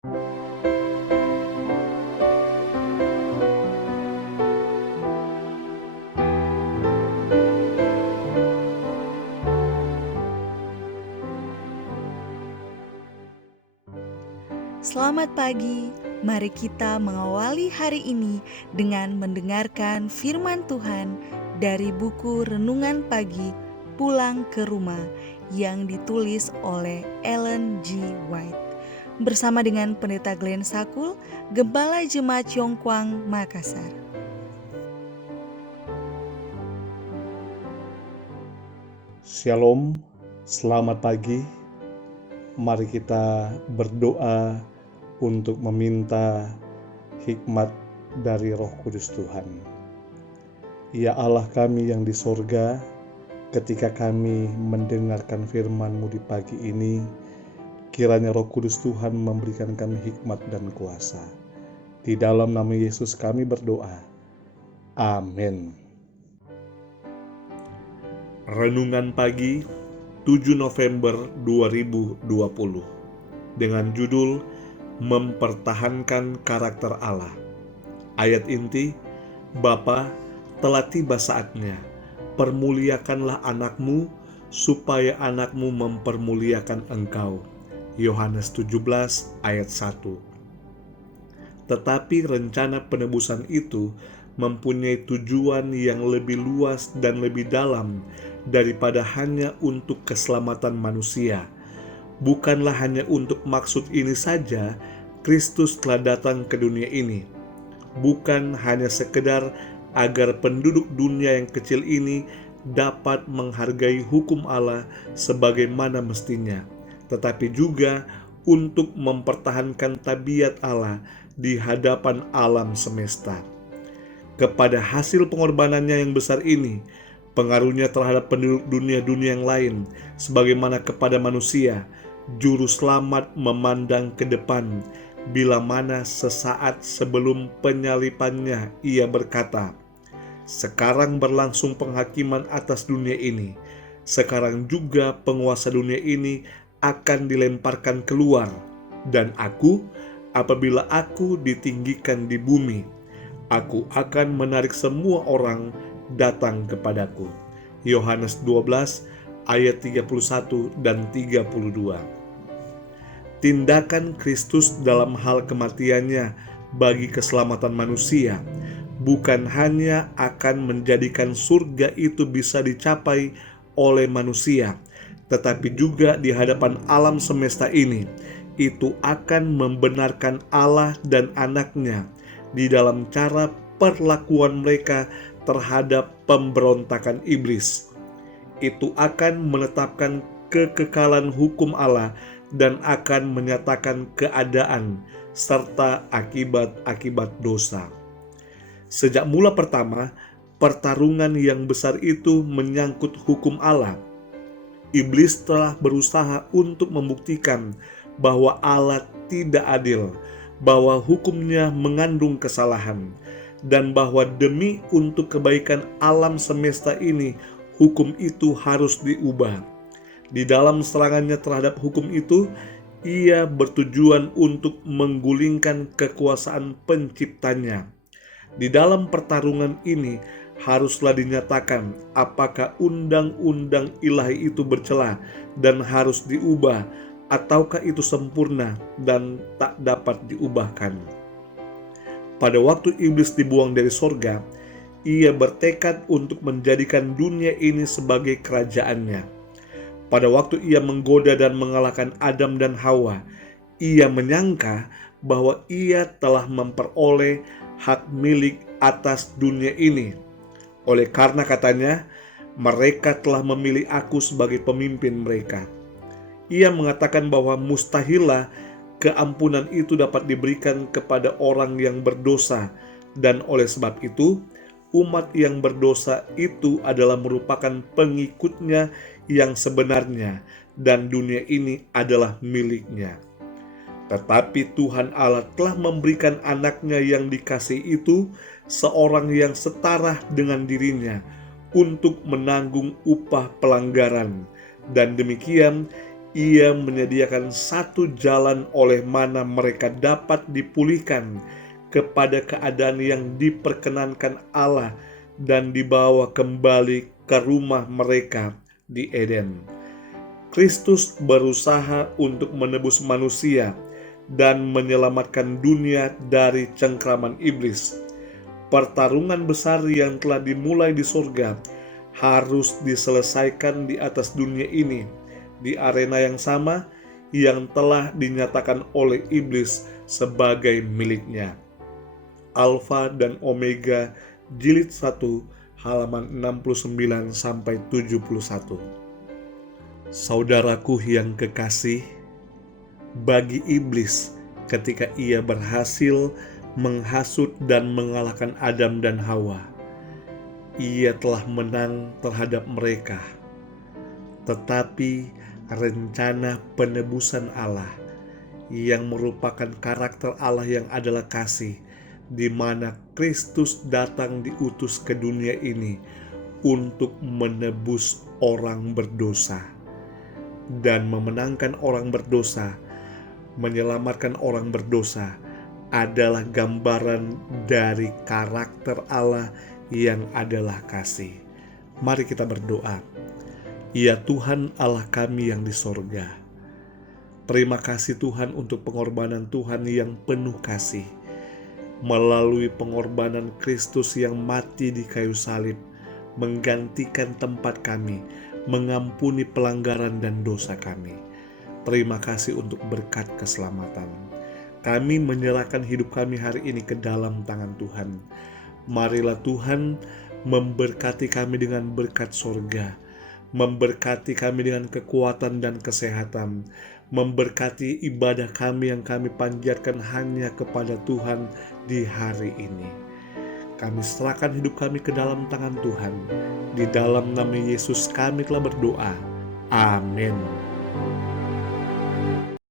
Selamat pagi, mari kita mengawali hari ini dengan mendengarkan firman Tuhan dari buku Renungan Pagi Pulang ke Rumah yang ditulis oleh Ellen G. White. Bersama dengan Pendeta Glenn Sakul, Gembala Jemaat Yongkwang, Makassar. Shalom, selamat pagi. Mari kita berdoa untuk meminta hikmat dari Roh Kudus Tuhan. Ya Allah kami yang di sorga, ketika kami mendengarkan firman-Mu di pagi ini, kiranya Roh Kudus Tuhan memberikan kami hikmat dan kuasa. Di dalam nama Yesus kami berdoa. Amin. Renungan pagi 7 November 2020 dengan judul Mempertahankan Karakter Allah. Ayat inti, Bapa, telah tiba saatnya, permuliakanlah anakmu supaya anakmu mempermuliakan engkau. Yohanes 17 ayat 1. Tetapi rencana penebusan itu mempunyai tujuan yang lebih luas dan lebih dalam daripada hanya untuk keselamatan manusia. Bukanlah hanya untuk maksud ini saja Kristus telah datang ke dunia ini. Bukan hanya sekedar agar penduduk dunia yang kecil ini dapat menghargai hukum Allah sebagaimana mestinya, tetapi juga untuk mempertahankan tabiat Allah di hadapan alam semesta. Kepada hasil pengorbanannya yang besar ini, pengaruhnya terhadap penduduk dunia-dunia yang lain, sebagaimana kepada manusia, Juru Selamat memandang ke depan, bila mana sesaat sebelum penyalipannya ia berkata, "Sekarang berlangsung penghakiman atas dunia ini, sekarang juga penguasa dunia ini akan dilemparkan keluar, dan aku, apabila aku ditinggikan di bumi, aku akan menarik semua orang datang kepadaku." Yohanes 12 ayat 31 dan 32. Tindakan Kristus dalam hal kematiannya bagi keselamatan manusia bukan hanya akan menjadikan surga itu bisa dicapai oleh manusia, tetapi juga di hadapan alam semesta ini, itu akan membenarkan Allah dan anaknya di dalam cara perlakuan mereka terhadap pemberontakan iblis. Itu akan menetapkan kekekalan hukum Allah dan akan menyatakan keadaan serta akibat-akibat dosa. Sejak mula pertama, pertarungan yang besar itu menyangkut hukum Allah. Iblis telah berusaha untuk membuktikan bahwa Allah tidak adil, bahwa hukumnya mengandung kesalahan, dan bahwa demi untuk kebaikan alam semesta ini, hukum itu harus diubah. Di dalam serangannya terhadap hukum itu, ia bertujuan untuk menggulingkan kekuasaan penciptanya. Di dalam pertarungan ini, haruslah dinyatakan apakah undang-undang ilahi itu bercela dan harus diubah, ataukah itu sempurna dan tak dapat diubahkan. Pada waktu iblis dibuang dari sorga, ia bertekad untuk menjadikan dunia ini sebagai kerajaannya. Pada waktu ia menggoda dan mengalahkan Adam dan Hawa, ia menyangka bahwa ia telah memperoleh hak milik atas dunia ini. Oleh karena katanya, mereka telah memilih aku sebagai pemimpin mereka. Ia mengatakan bahwa mustahillah keampunan itu dapat diberikan kepada orang yang berdosa, dan oleh sebab itu, umat yang berdosa itu adalah merupakan pengikutnya yang sebenarnya, dan dunia ini adalah miliknya. Tetapi Tuhan Allah telah memberikan anaknya yang dikasihi itu seorang yang setara dengan dirinya untuk menanggung upah pelanggaran, dan demikian Ia menyediakan satu jalan oleh mana mereka dapat dipulihkan kepada keadaan yang diperkenankan Allah dan dibawa kembali ke rumah mereka di Eden. Kristus berusaha untuk menebus manusia dan menyelamatkan dunia dari cengkraman iblis. Pertarungan besar yang telah dimulai di surga harus diselesaikan di atas dunia ini, di arena yang sama yang telah dinyatakan oleh iblis sebagai miliknya. Alfa dan Omega, jilid 1, halaman 69-71. Saudaraku yang kekasih, bagi iblis ketika ia berhasil menghasut dan mengalahkan Adam dan Hawa, ia telah menang terhadap mereka. Tetapi rencana penebusan Allah yang merupakan karakter Allah yang adalah kasih, di mana Kristus datang diutus ke dunia ini untuk menebus orang berdosa dan memenangkan orang berdosa, menyelamatkan orang berdosa, adalah gambaran dari karakter Allah yang adalah kasih. Mari kita berdoa. Ya Tuhan Allah kami yang di sorga, terima kasih Tuhan untuk pengorbanan Tuhan yang penuh kasih. Melalui pengorbanan Kristus yang mati di kayu salib, menggantikan tempat kami, mengampuni pelanggaran dan dosa kami. Terima kasih untuk berkat keselamatan. Kami menyerahkan hidup kami hari ini ke dalam tangan Tuhan. Marilah Tuhan memberkati kami dengan berkat sorga, memberkati kami dengan kekuatan dan kesehatan, memberkati ibadah kami yang kami panjatkan hanya kepada Tuhan di hari ini. Kami serahkan hidup kami ke dalam tangan Tuhan. Di dalam nama Yesus kami telah berdoa. Amin.